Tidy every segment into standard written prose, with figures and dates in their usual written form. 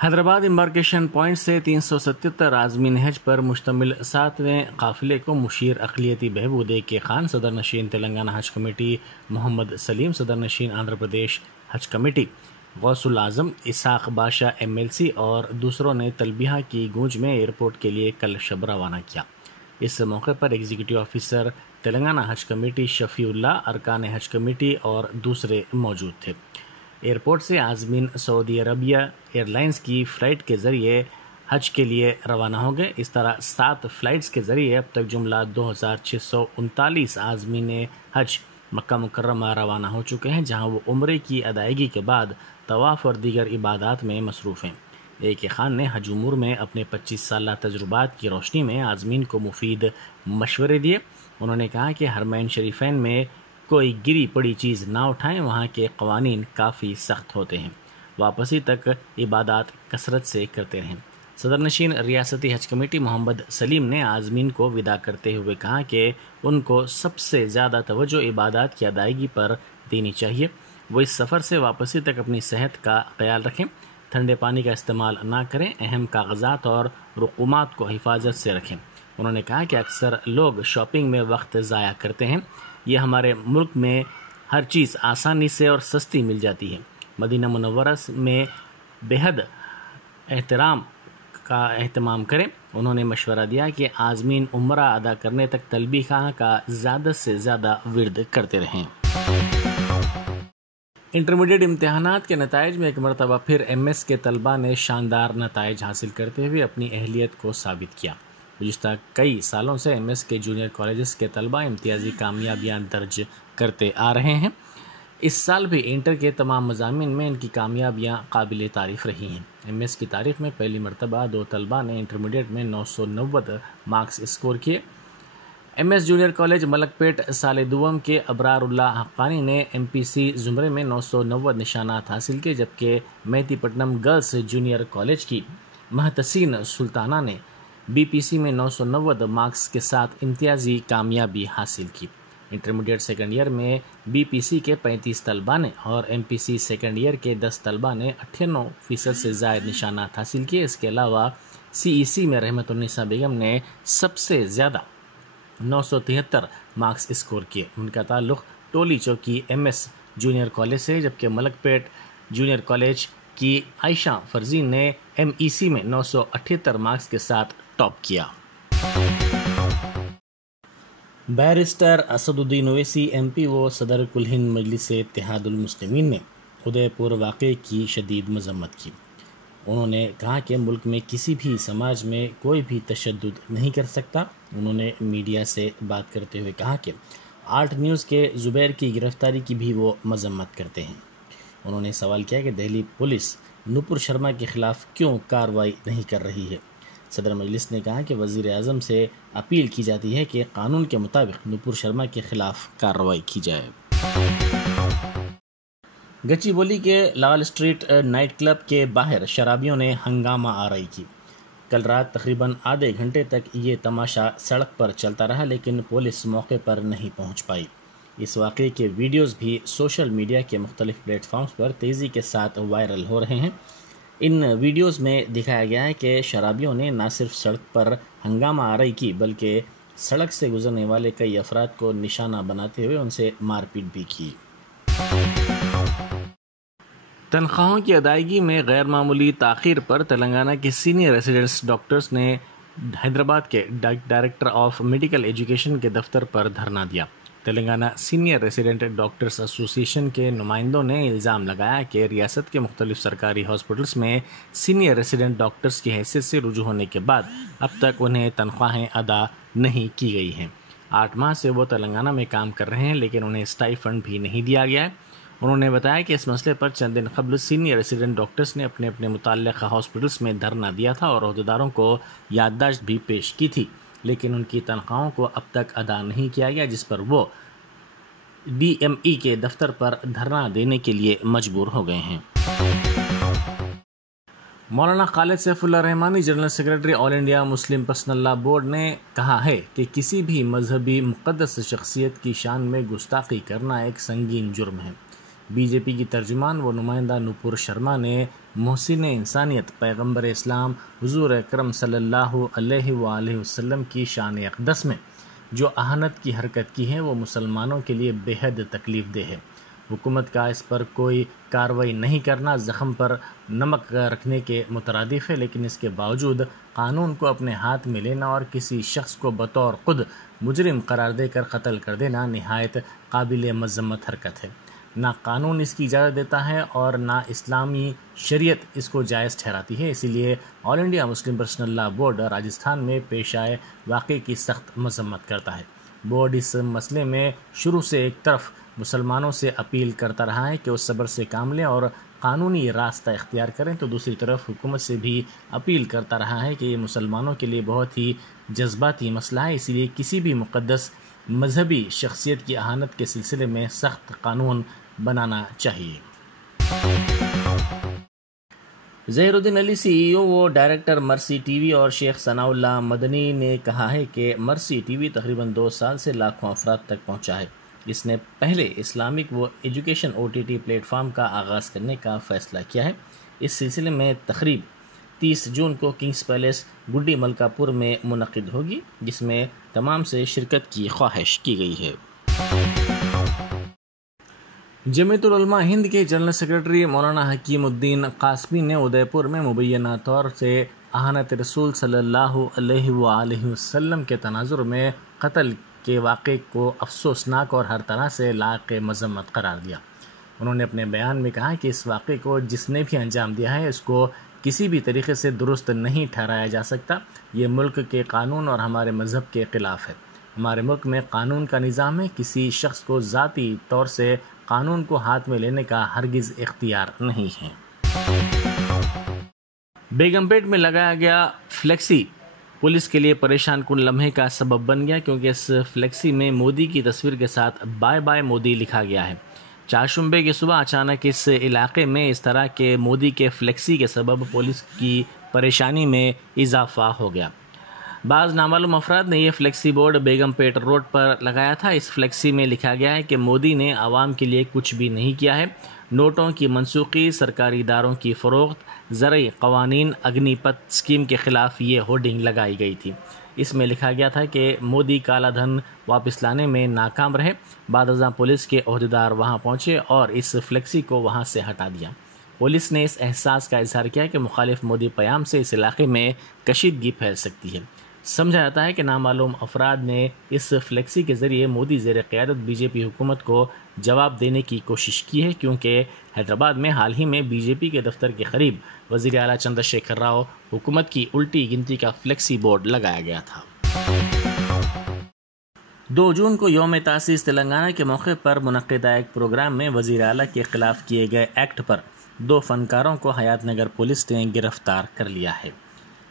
Hyderabad امبارکیشن point سے 377 عازمین حج پر مشتمل 7ویں قافلے کو مشیر اقلیتی بہبود کے خان، صدر نشین تلنگانہ حج کمیٹی محمد سلیم، صدر نشین آندھرا پردیش حج کمیٹی غوث الاعظم، اسحاق بادشاہ MLC اور دوسروں نے تلبیہ کی گونج میں ایئرپورٹ کے لیے کل شب روانہ کیا۔ اس موقع پر ایگزیکٹو آفیسر تلنگانہ حج کمیٹی شفیع اللہ، ارکان حج کمیٹی اور دوسرے موجود تھے۔ ایئرپورٹ سے عازمین سعودی عربیہ ایئر لائنز کی فلائٹ کے ذریعے حج کے لیے روانہ ہو گئے۔ اس طرح 7 فلائٹس کے ذریعے اب تک جملہ 2639 عازمین حج مکہ مکرمہ روانہ ہو چکے ہیں، جہاں وہ عمرے کی ادائیگی کے بعد طواف اور دیگر عبادات میں مصروف ہیں۔ AK خان نے حج امور میں اپنے 25 سالہ تجربات کی روشنی میں عازمین کو مفید مشورے دیے۔ انہوں نے کہا کہ حرمین شریفین میں کوئی گری پڑی چیز نہ اٹھائیں، وہاں کے قوانین کافی سخت ہوتے ہیں، واپسی تک عبادات کثرت سے کرتے رہیں۔ صدر نشین ریاستی حج کمیٹی محمد سلیم نے عازمین کو وداع کرتے ہوئے کہا کہ ان کو سب سے زیادہ توجہ عبادات کی ادائیگی پر دینی چاہیے۔ وہ اس سفر سے واپسی تک اپنی صحت کا خیال رکھیں، ٹھنڈے پانی کا استعمال نہ کریں، اہم کاغذات اور رقومات کو حفاظت سے رکھیں۔ انہوں نے کہا کہ اکثر لوگ شاپنگ میں وقت ضائع کرتے ہیں، یہ ہمارے ملک میں ہر چیز آسانی سے اور سستی مل جاتی ہے۔ مدینہ منورہ میں بے حد اہتمام کریں۔ انہوں نے مشورہ دیا کہ عازمین عمرہ ادا کرنے تک تلبیہ کا زیادہ سے زیادہ ورد کرتے رہیں۔ انٹرمیڈیٹ امتحانات کے نتائج میں ایک مرتبہ پھر MS کے طلبہ نے شاندار نتائج حاصل کرتے ہوئے اپنی اہلیت کو ثابت کیا۔ گزشتہ کئی سالوں سے MS کے جونیئر کالجز کے طلبہ امتیازی کامیابیاں درج کرتے آ رہے ہیں۔ اس سال بھی انٹر کے تمام مضامین میں ان کی کامیابیاں قابل تعریف رہی ہیں۔ MS کی تاریخ میں پہلی مرتبہ 2 طلبہ نے انٹرمیڈیٹ میں 990 مارکس اسکور کیے۔ MS جونیئر کالج ملک پیٹ سال دوم کے ابرار اللہ حقانی نے MPC زمرے میں 990 نشانات حاصل کیے، جبکہ میتی پٹنم گرلز جونیئر کالج کی مہتسین سلطانہ نے BPC میں 990 مارکس کے ساتھ امتیازی کامیابی حاصل کی۔ انٹرمیڈیٹ سیکنڈ ایئر میں BPC کے 35 طلبہ نے اور MPC سیکنڈ ایئر کے 10 طلبہ نے 98% سے زائد نشانات حاصل کیے۔ اس کے علاوہ CEC میں رحمت النساء بیگم نے سب سے زیادہ 973 مارکس اسکور کیے۔ ان کا تعلق Toli Chowki MS junior college سے، جبکہ ملک پیٹ جونیئر کالج کی عائشہ فرزین نے MEC میں 978 مارکس کے ساتھ ٹاپ کیا۔ بیرسٹر اسد الدین اویسی MP و صدر کل ہند مجلس اتحاد المسلمین نے ادے پور واقعے کی شدید مذمت کی۔ انہوں نے کہا کہ ملک میں کسی بھی سماج میں کوئی بھی تشدد نہیں کر سکتا۔ انہوں نے میڈیا سے بات کرتے ہوئے کہا کہ آرٹ نیوز کے زبیر کی گرفتاری کی بھی وہ مذمت کرتے ہیں۔ انہوں نے سوال کیا کہ دہلی پولیس نپور شرما کے خلاف کیوں کارروائی نہیں کر رہی ہے۔ صدر مجلس نے کہا کہ وزیر اعظم سے اپیل کی جاتی ہے کہ قانون کے مطابق نپور شرما کے خلاف کارروائی کی جائے۔ گچی بولی کے لال اسٹریٹ نائٹ کلب کے باہر شرابیوں نے ہنگامہ آرائی کی۔ کل رات تقریباً آدھے گھنٹے تک یہ تماشا سڑک پر چلتا رہا، لیکن پولیس موقع پر نہیں پہنچ پائی۔ اس واقعے کے ویڈیوز بھی سوشل میڈیا کے مختلف پلیٹ فارمز پر تیزی کے ساتھ وائرل ہو رہے ہیں۔ ان ویڈیوز میں دکھایا گیا ہے کہ شرابیوں نے نہ صرف سڑک پر ہنگامہ آرائی کی، بلکہ سڑک سے گزرنے والے کئی افراد کو نشانہ بناتے ہوئے ان سے مار پیٹ بھی کی۔ تنخواہوں کی ادائیگی میں غیر معمولی تاخیر پر تلنگانہ کے سینئر ریزیڈنٹ ڈاکٹرز نے حیدرآباد کے ڈائریکٹر آف میڈیکل ایجوکیشن کے دفتر پر دھرنا دیا۔ تلنگانہ سینئر ریزیڈنٹ ڈاکٹرز ایسوسی ایشن کے نمائندوں نے الزام لگایا کہ ریاست کے مختلف سرکاری ہاسپٹلز میں سینئر ریزیڈنٹ ڈاکٹرز کی حیثیت سے رجوع ہونے کے بعد اب تک انہیں تنخواہیں ادا نہیں کی گئی ہیں۔ 8 ماہ سے وہ تلنگانہ میں کام کر رہے ہیں، لیکن انہیں اسٹائفنڈ بھی نہیں دیا گیا ہے۔ انہوں نے بتایا کہ اس مسئلے پر چند دن قبل سینئر ریزیڈنٹ ڈاکٹرز نے اپنے متعلقہ ہاسپٹلز میں دھرنا دیا تھا اور عہدیداروں کو یادداشت بھی پیش کی تھی، لیکن ان کی تنخواہوں کو اب تک ادا نہیں کیا گیا، جس پر وہ DME کے دفتر پر دھرنا دینے کے لیے مجبور ہو گئے ہیں۔ Maulana Khalid Saifullah Rahmani general secretary all India Muslim personal law board نے کہا ہے کہ کسی بھی مذہبی مقدس شخصیت کی شان میں گستاخی کرنا ایک سنگین جرم ہے۔ بی جے پی کی ترجمان و نمائندہ نوپور شرما نے محسن انسانیت پیغمبر اسلام حضور اکرم صلی اللہ علیہ وآلہ وسلم کی شان اقدس میں جو اہانت کی حرکت کی ہے وہ مسلمانوں کے لیے بے حد تکلیف دہ ہے۔ حکومت کا اس پر کوئی کارروائی نہیں کرنا زخم پر نمک رکھنے کے مترادف ہے، لیکن اس کے باوجود قانون کو اپنے ہاتھ میں لینا اور کسی شخص کو بطور خود مجرم قرار دے کر قتل کر دینا نہایت قابل مذمت حرکت ہے۔ نہ قانون اس کی اجازت دیتا ہے اور نہ اسلامی شریعت اس کو جائز ٹھہراتی ہے۔ اسی لیے آل انڈیا مسلم پرسنل لا بورڈ راجستھان میں پیش آئے واقعے کی سخت مذمت کرتا ہے۔ بورڈ اس مسئلے میں شروع سے ایک طرف مسلمانوں سے اپیل کرتا رہا ہے کہ وہ صبر سے کام لیں اور قانونی راستہ اختیار کریں، تو دوسری طرف حکومت سے بھی اپیل کرتا رہا ہے کہ یہ مسلمانوں کے لیے بہت ہی جذباتی مسئلہ ہے، اسی لیے کسی بھی مقدس مذہبی شخصیت کی اہانت کے سلسلے میں سخت قانون بنانا چاہیے۔ ظہیر الدین علی سی ای او و ڈائریکٹر مرسی ٹی وی اور شیخ ثناء اللہ مدنی نے کہا ہے کہ مرسی ٹی وی تقریباً 2 سال سے لاکھوں افراد تک پہنچا ہے۔ اس نے پہلے اسلامک و ایجوکیشن OTT پلیٹ فارم کا آغاز کرنے کا فیصلہ کیا ہے۔ اس سلسلے میں تقریب 30 جون کو کنگز پیلیس گڈی ملکہ پور میں منعقد ہوگی، جس میں تمام سے شرکت کی خواہش کی گئی ہے۔ جمعیت العلماء ہند کے جنرل سیکرٹری مولانا حکیم الدین قاسمی نے ادے پور میں مبینہ طور سے اہانت رسول صلی اللہ علیہ وآلہ وسلم کے تناظر میں قتل کے واقعے کو افسوسناک اور ہر طرح سے لائق مذمت قرار دیا۔ انہوں نے اپنے بیان میں کہا کہ اس واقعے کو جس نے بھی انجام دیا ہے اس کو کسی بھی طریقے سے درست نہیں ٹھہرایا جا سکتا۔ یہ ملک کے قانون اور ہمارے مذہب کے خلاف ہے۔ ہمارے ملک میں قانون کا نظام ہے، کسی شخص کو ذاتی طور سے قانون کو ہاتھ میں لینے کا ہرگز اختیار نہیں ہے۔ بیگم پیٹ میں لگایا گیا فلیکسی پولیس کے لیے پریشان کن لمحے کا سبب بن گیا، کیونکہ اس فلیکسی میں مودی کی تصویر کے ساتھ بائے بائے مودی لکھا گیا ہے۔ چہارشنبے کی صبح اچانک اس علاقے میں اس طرح کے مودی کے فلیکسی کے سبب پولیس کی پریشانی میں اضافہ ہو گیا۔ بعض نامعلوم افراد نے یہ فلیکسی بورڈ بیگم پیٹ روڈ پر لگایا تھا۔ اس فلیکسی میں لکھا گیا ہے کہ مودی نے عوام کے لیے کچھ بھی نہیں کیا ہے۔ نوٹوں کی منسوخی، سرکاری اداروں کی فروخت، زرعی قوانین، اگنی پت اسکیم کے خلاف یہ ہورڈنگ لگائی گئی تھی۔ اس میں لکھا گیا تھا کہ مودی کالا دھن واپس لانے میں ناکام رہے۔ بعد ازاں پولیس کے عہدیدار وہاں پہنچے اور اس فلیکسی کو وہاں سے ہٹا دیا۔ پولیس نے اس احساس کا اظہار کیا کہ مخالف مودی پیام سے اس علاقے میں کشیدگی پھیل سکتی ہے۔ سمجھا جاتا ہے کہ نامعلوم افراد نے اس فلیکسی کے ذریعے مودی زیر قیادت بی جے پی حکومت کو جواب دینے کی کوشش کی ہے، کیونکہ حیدرآباد میں حال ہی میں بی جے پی کے دفتر کے قریب وزیر اعلیٰ چندر شیکھر راؤ حکومت کی الٹی گنتی کا فلیکسی بورڈ لگایا گیا تھا۔ 2 جون کو یوم تاسیس تلنگانہ کے موقع پر منعقدہ ایک پروگرام میں وزیر اعلیٰ کے خلاف کیے گئے ایکٹ پر 2 فنکاروں کو حیات نگر پولیس نے گرفتار کر لیا ہے۔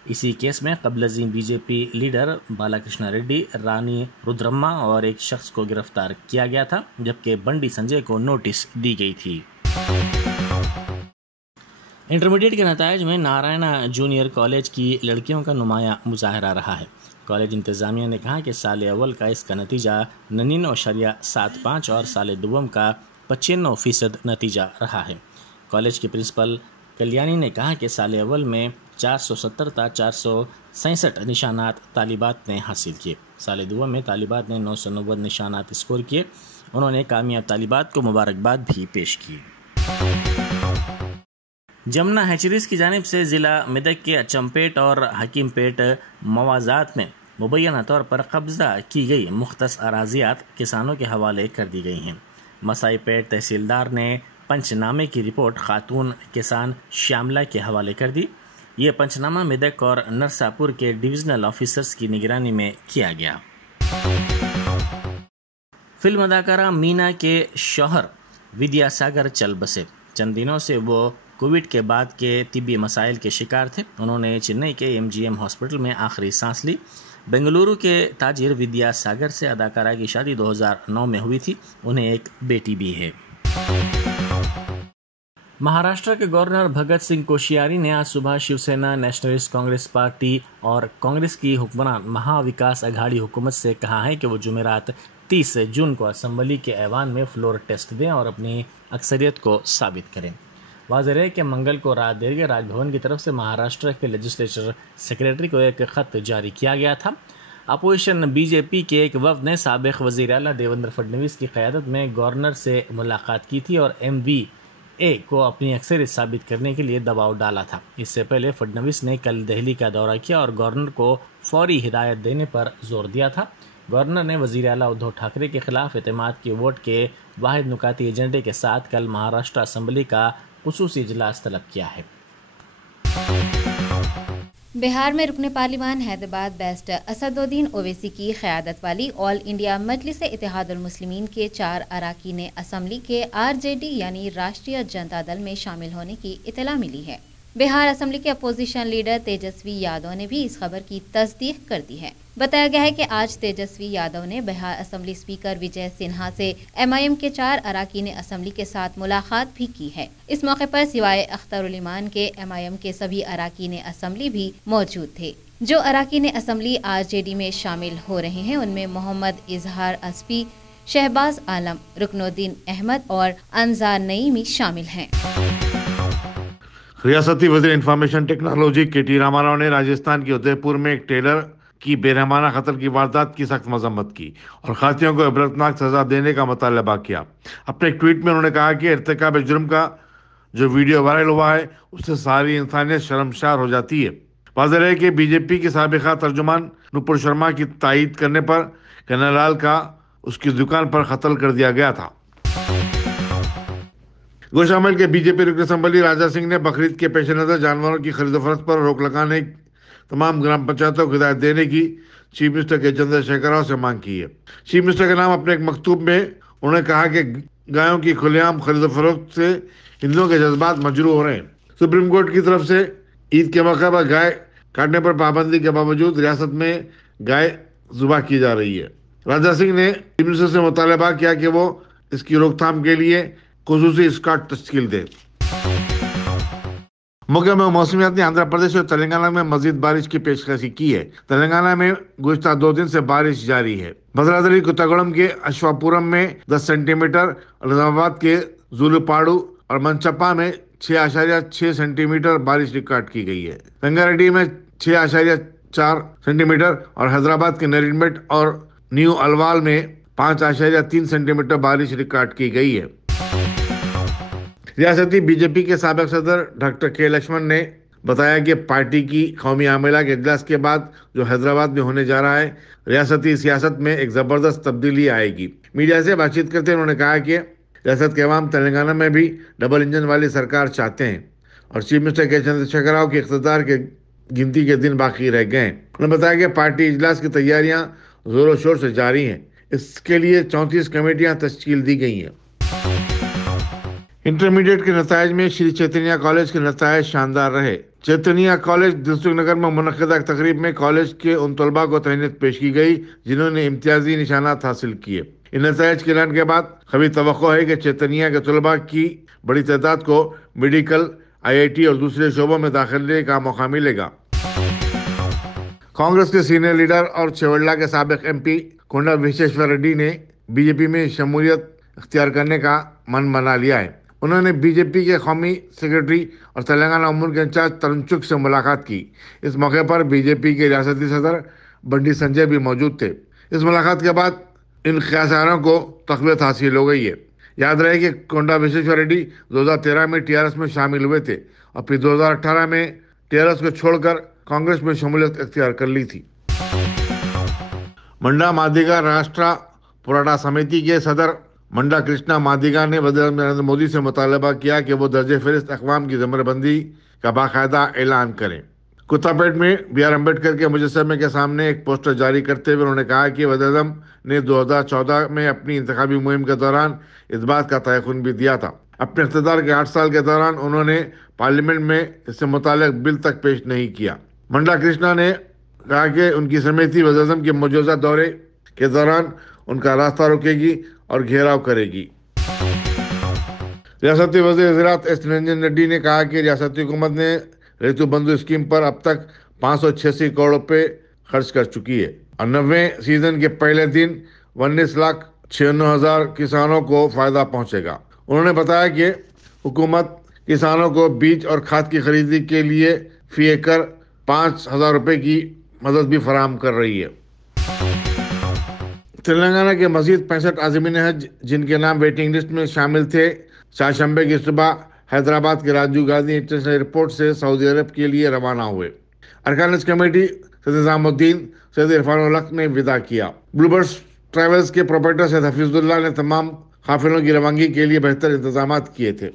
اسی کیس میں قبل ازیں بی جے پی لیڈر بالا کرشنا ریڈی، رانی رودرما اور ایک شخص کو گرفتار کیا گیا تھا، جبکہ بنڈی سنجے کو نوٹس دی گئی تھی۔ انٹرمیڈیٹ کے نتائج میں نارائنا جونیئر کالج کی لڑکیوں کا نمایاں مظاہرہ رہا ہے۔ کالج انتظامیہ نے کہا کہ سال اول کا اس کا نتیجہ 99.75 اور سال دوم کا 95% نتیجہ رہا ہے۔ کالج کے پرنسپل کلیانی نے کہا کہ سال اول میں 470 تا 467 نشانات طالبات نے حاصل کیے۔ سال دوم میں طالبات نے 990 نشانات اسکور کیے۔ انہوں نے کامیاب طالبات کو مبارکباد بھی پیش کی۔ جمنا ہیچریز کی جانب سے ضلع میدک کے اچمپیٹ اور حکیم پیٹ موازات میں مبینہ طور پر قبضہ کی گئی مختص اراضیات کسانوں کے حوالے کر دی گئی ہیں۔ مسائی پیٹ تحصیلدار نے پنچ نامے کی رپورٹ خاتون کسان شیاملہ کے حوالے کر دی۔ یہ پنچ نامہ میدک اور نرساپور کے ڈویژنل آفیسرز کی نگرانی میں کیا گیا۔ فلم اداکارہ مینا کے شوہر ودیا ساگر چل بسے۔ چند دنوں سے وہ کووڈ کے بعد کے طبی مسائل کے شکار تھے۔ انہوں نے چنئی کے MGM ہاسپٹل میں آخری سانس لی۔ بنگلورو کے تاجر ودیا ساگر سے اداکارہ کی شادی 2009 میں ہوئی تھی۔ انہیں ایک بیٹی بھی ہے۔ مہاراشٹر کے گورنر بھگت سنگھ کوشیاری نے آج صبح شیو سینا، نیشنلسٹ کانگریس پارٹی اور کانگریس کی حکمران مہا وکاس اگھاڑی حکومت سے کہا ہے کہ وہ جمعرات 30 جون کو اسمبلی کے ایوان میں فلور ٹیسٹ دیں اور اپنی اکثریت کو ثابت کریں۔ واضح ہے کہ منگل کو رات دیر کے راج بھون کی طرف سے مہاراشٹر کے لیجسلیچر سیکریٹری کو ایک خط جاری کیا گیا تھا۔ اپوزیشن بی جے پی کے ایک وفد نے سابق وزیر اعلیٰ دیویندر فڈنویس کی قیادت میں گورنر سے ملاقات کی تھی اور ایم وی اے کو اپنی اکثریت ثابت کرنے کے لیے دباؤ ڈالا تھا۔ اس سے پہلے فڈنویس نے کل دہلی کا دورہ کیا اور گورنر کو فوری ہدایت دینے پر زور دیا تھا۔ گورنر نے وزیر اعلیٰ ادھو ٹھاکرے کے خلاف اعتماد کی ووٹ کے واحد نکاتی ایجنڈے کے ساتھ کل مہاراشٹر اسمبلی کا خصوصی اجلاس طلب کیا ہے۔ بہار میں رکن پارلیمان حیدرآباد بیرسٹر اسدالدین اویسی کی قیادت والی آل انڈیا مجلس اتحاد المسلمین کے 4 اراکین اسمبلی کے RJD یعنی راشٹریہ جنتا دل میں شامل ہونے کی اطلاع ملی ہے۔ بہار اسمبلی کے اپوزیشن لیڈر تیجسوی یادو نے بھی اس خبر کی تصدیق کر دی ہے۔ بتایا گیا ہے کہ آج تیجسوی یادو نے بہار اسمبلی اسپیکر وجے سنہا سے MIM کے 4 اراکین اسمبلی کے ساتھ ملاقات بھی کی ہے۔ اس موقع پر سوائے اختر الایمان کے MIM کے سبھی اراکین اسمبلی بھی موجود تھے۔ جو اراکین اسمبلی RJD میں شامل ہو رہے ہیں ان میں محمد اظہار اسپی، شہباز عالم، رکن الدین احمد اور انصار نعیمی شامل ہیں۔ ریاستی وزیر information technology KT Rama Rao نے راجستھان کے ادے پور میں ایک ٹیلر کی بے رحمانہ قتل کی واردات کی سخت مذمت کی اور قاتلوں کو عبرتناک سزا دینے کا مطالبہ کیا۔ اپنے ایک ٹویٹ میں انہوں نے کہا کہ ارتکاب جرم کا جو ویڈیو وائرل ہوا ہے اس سے ساری انسانیت شرمسار ہو جاتی ہے۔ واضح ہے کہ BJP کی سابقہ ترجمان نپور شرما کی تائید کرنے پر کنہیا لال کا اس کی دکان پر قتل کر دیا گیا تھا۔ گوشامل کے BJP رکن اسمبلی راجا سنگھ نے بقرعید کے پیش نظر جانوروں کی خرید و فروخت پر روک لگانے تمام گرام پنچایتوں کو ہدایت دینے کی چیف منسٹر کے چندر شیکھر راؤ سے مانگ کی ہے۔ چیف منسٹر کے نام اپنے ایک مکتوب میں انہوں نے کہا کہ گایوں کی کھلے عام خرید و فروخت سے ہندوؤں کے جذبات مجروح ہو رہے ہیں۔ سپریم کورٹ کی طرف سے عید کے موقع پر گائے کاٹنے پر پابندی کے باوجود ریاست میں گائے ذبح کی جا رہی ہے۔ راجا سنگھ نے چیف منسٹر سے مطالبہ کیا کہ وہ اس کی روک تھام کے لیے خصوصی اسکواڈ تشکیل دے۔ محکمہ موسمیات نے آندھرا پردیش اور تلنگانہ میں مزید بارش کی پیشکشی کی ہے۔ تلنگانہ میں گزشتہ 2 دن سے بارش جاری ہے۔ بھدرادری کتاگوڑم کے اشواپورم میں 10 سینٹی میٹر اور نظام آباد کے زولوپاڑو اور منچپا میں 6.6 سینٹی میٹر بارش ریکارڈ کی گئی ہے۔ رنگاریڈی میں 6.4 سینٹی میٹر اور حیدرآباد کے نریمٹ اور نیو الوال میں 5.3 سینٹی میٹر بارش ریکارڈ کی گئی ہے۔ ریاستی BJP کے سابق صدر ڈاکٹر K لکشمن نے بتایا کہ پارٹی کی قومی عاملہ کے اجلاس کے بعد جو حیدرآباد میں ہونے جا رہا ہے ریاستی سیاست میں ایک زبردست تبدیلی آئے گی۔ میڈیا سے بات چیت کرتے انہوں نے کہا کہ ریاست کے عوام تلنگانہ میں بھی ڈبل انجن والی سرکار چاہتے ہیں اور چیف منسٹر کے چندر شیکھر راؤ کے اقتدار کے گنتی کے دن باقی رہ گئے ہیں۔ انہوں نے بتایا کہ پارٹی اجلاس کی تیاریاں زور و شور سے جاری ہیں۔ اس کے لیے 34 کمیٹیاں تشکیل دی گئی ہیں۔ انٹرمیڈیٹ کے نتائج میں شری چیتنیہ کالج کے نتائج شاندار رہے۔ چیتنیہ کالج دلسکھ نگر میں منعقدہ ایک تقریب میں کالج کے ان طلباء کو تہنیت پیش کی گئی جنہوں نے امتیازی نشانات حاصل کیے۔ ان نتائج کے اعلان کے بعد قوی توقع ہے کہ چیتنیہ کے طلباء کی بڑی تعداد کو میڈیکل، IIT اور دوسرے شعبوں میں داخلے کا موقع ملے گا۔ کانگریس کے سینئر لیڈر اور چیوڑلہ کے سابق MP کونڈا وشیشور ریڈی نے BJP میں شمولیت اختیار کرنے کا من بنا لیا ہے۔ انہوں نے BJP کے قومی سیکرٹری اور تلنگانہ امور کے انچارج ترون چگ سے ملاقات کی۔ اس موقع پر BJP کے ریاستی صدر بنڈی سنجے بھی موجود تھے۔ اس ملاقات کے بعد ان قیاساروں کو تقویت حاصل ہو گئی ہے۔ یاد رہے کہ کونڈا وشیشور ریڈی 2013 میں TRS میں شامل ہوئے تھے اور پھر 2018 میں TRS کو چھوڑ کر کانگریس میں شمولیت اختیار کر لی تھی۔ منڈا مادیگا راشٹرا پوراٹا سمیتی کے صدر منڈا کرشنا مادیگا نے وزیر اعظم نریندر مودی سے مطالبہ کیا کہ وہ درجہ فہرست اقوام کی زمرہ بندی کا باقاعدہ اعلان کریں۔ کتاپیٹ میں BR امبیڈکر کے مجسمے کے سامنے ایک پوسٹر جاری کرتے ہوئے انہوں نے کہا کہ وزیر اعظم نے 2014 میں اپنی انتخابی مہم کے دوران اس بات کا تیقن بھی دیا تھا۔ اپنے اقتدار کے 8 سال کے دوران انہوں نے پارلیمنٹ میں اس سے متعلق بل تک پیش نہیں کیا۔ منڈا کرشنا نے کہا کہ ان کی سمیتی وزیر اعظم کے مجوزہ دورے کے دوران ان کا راستہ روکے گی اور گھیراؤ کرے گی۔ ریاستی وزیر زراعت S نرنجن ریڈی نے کہا کہ ریاستی حکومت نے ریتو بندھو اسکیم پر اب تک 586 کروڑ روپے خرچ کر چکی ہے اور 90ویں سیزن کے پہلے دن 19,96,000 کسانوں کو فائدہ پہنچے گا۔ انہوں نے بتایا کہ حکومت کسانوں کو بیج اور کھاد کی خریدی کے لیے فی ایکڑ 5,000 روپے کی مدد بھی فراہم کر رہی ہے۔ تلنگانہ کے مزید 65 عازمین حج جن کے نام ویٹنگ لسٹ میں شامل تھے، چہارشنبے کی صبح حیدرآباد کے راجیو گاندھی انٹرنیشنل ایئرپورٹ سے سعودی عرب کے لیے روانہ ہوئے۔ ارکان حج کمیٹی سید نظام الدین سید عرفان الحق نے وداع کیا۔ بلو برڈز ٹریولز کے پروپرائٹر سید حفیظ اللہ نے تمام قافلوں کی روانگی کے لیے بہتر انتظامات کیے تھے۔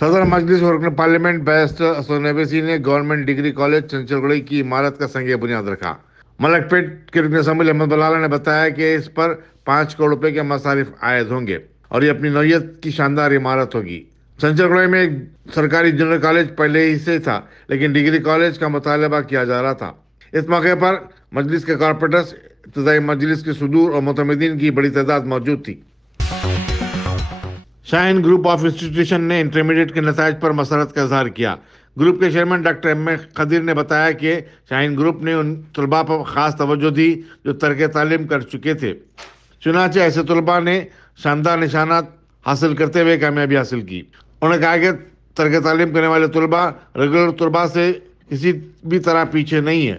صدر مجلس اور رکن پارلیمنٹ بیرسٹر اسد اویسی نے گورنمنٹ ڈگری کالج چنچلگڑھی کی عمارت کا سنگ بنیاد رکھا۔ ملک پیٹ کے رکن اسمبلی احمد بلالہ نے بتایا کہ اس پر 5 کروڑ روپے کے مصارف عائد ہوں گے اور یہ اپنی نوعیت کی شاندار عمارت ہوگی۔ چنچلگڑھی میں ایک سرکاری جونیئر کالج پہلے ہی سے تھا، لیکن ڈگری کالج کا مطالبہ کیا جا رہا تھا۔ اس موقع پر مجلس کے کارپوریٹرز، ابتدائی مجلس کے صدور اور معتمدین کی بڑی تعداد موجود تھی۔ شاہین گروپ آف انسٹیٹیوشن نے انٹرمیڈیٹ کے نتائج پر مسرت کا اظہار کیا۔ گروپ کے چیئرمین ڈاکٹر ایم اے قدیر نے بتایا کہ شاہین گروپ نے ان طلباء پر خاص توجہ دی جو ترک تعلیم کر چکے تھے، چنانچہ ایسے طلباء نے شاندار نشانات حاصل کرتے ہوئے کامیابی حاصل کی۔ انہوں نے کہا کہ ترک تعلیم کرنے والے طلباء ریگولر طلباء سے کسی بھی طرح پیچھے نہیں ہیں۔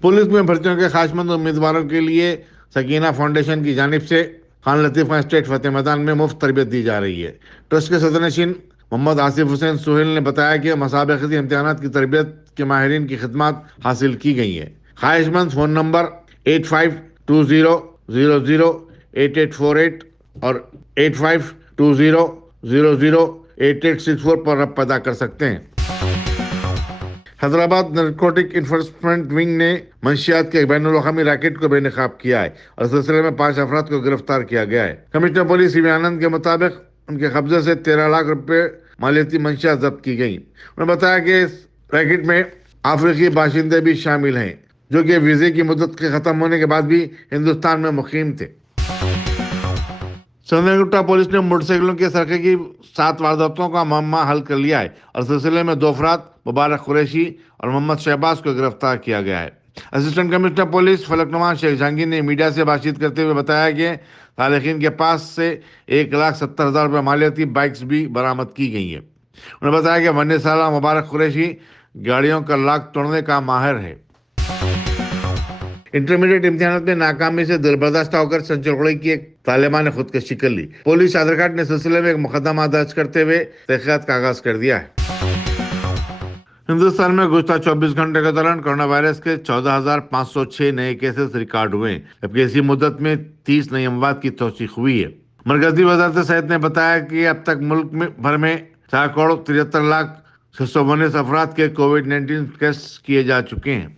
پولیس میں بھرتیوں کے خواہشمند امیدواروں کے لیے سکینہ فاؤنڈیشن کی جانب سے خان لطیف خان اسٹیٹ فتح میدان میں مفت تربیت دی جا رہی ہے۔ ٹرسٹ کے صدر نشین محمد آصف حسین سہیل نے بتایا کہ مسابقتی امتحانات کی تربیت کے ماہرین کی خدمات حاصل کی گئی ہیں۔ خواہش مند فون نمبر 8520008848 اور 8520008864 پر رابطہ پیدا کر سکتے ہیں۔ حیدرآباد نارکوٹک انفورسمنٹ ونگ نے منشیات کے ایک بین الاقوامی ریکٹ کو بے نقاب کیا ہے اور اس سلسلے میں 5 افراد کو گرفتار کیا گیا ہے۔ کمشنر پولیس سی وی آنند کے مطابق ان کے قبضے سے 13 لاکھ روپے مالیاتی منشیات ضبط کی گئیں۔ انہوں نے بتایا کہ اس ریکٹ میں افریقی باشندے بھی شامل ہیں جو کہ ویزے کی مدت کے ختم ہونے کے بعد بھی ہندوستان میں مقیم تھے۔ سندرگٹا پولیس نے موٹر سائیکلوں کے سرقے کی 7 وارداتوں کا معمہ حل کر لیا ہے اور سلسلے میں 2 افراد مبارک قریشی اور محمد شہباز کو گرفتار کیا گیا ہے۔ اسسٹنٹ کمشنر پولیس فلک نما شیخ جہانگیر نے میڈیا سے بات چیت کرتے ہوئے بتایا کہ صارقین کے پاس سے 1,70,000 روپے مالیاتی بائکس بھی برآمد کی گئی ہیں۔ انہوں نے بتایا کہ 19 سالہ مبارک قریشی گاڑیوں کا لاک توڑنے کا ماہر ہے۔ انٹرمیڈیٹ امتحانات میں ناکامی سے دل برداشتہ ہو کر چنچلگڑھی کی ایک طالبہ نے خودکشی کر لی۔ پولیس آدھار کارڈ نے سلسلے میں ایک مقدمہ درج کرتے ہوئے تحقیقات کا آغاز کر دیا ہے۔ ہندوستان میں گزشتہ 24 گھنٹے کے دوران کورونا وائرس کے 14,506 نئے کیسز ریکارڈ ہوئے، جبکہ اسی مدت میں 30 نئی اموات کی توثیق ہوئی ہے۔ مرکزی وزارت صحت نے بتایا کہ اب تک ملک بھر میں 4,73,619 افراد کے کووڈ-19 ٹیسٹ کیے جا چکے ہیں۔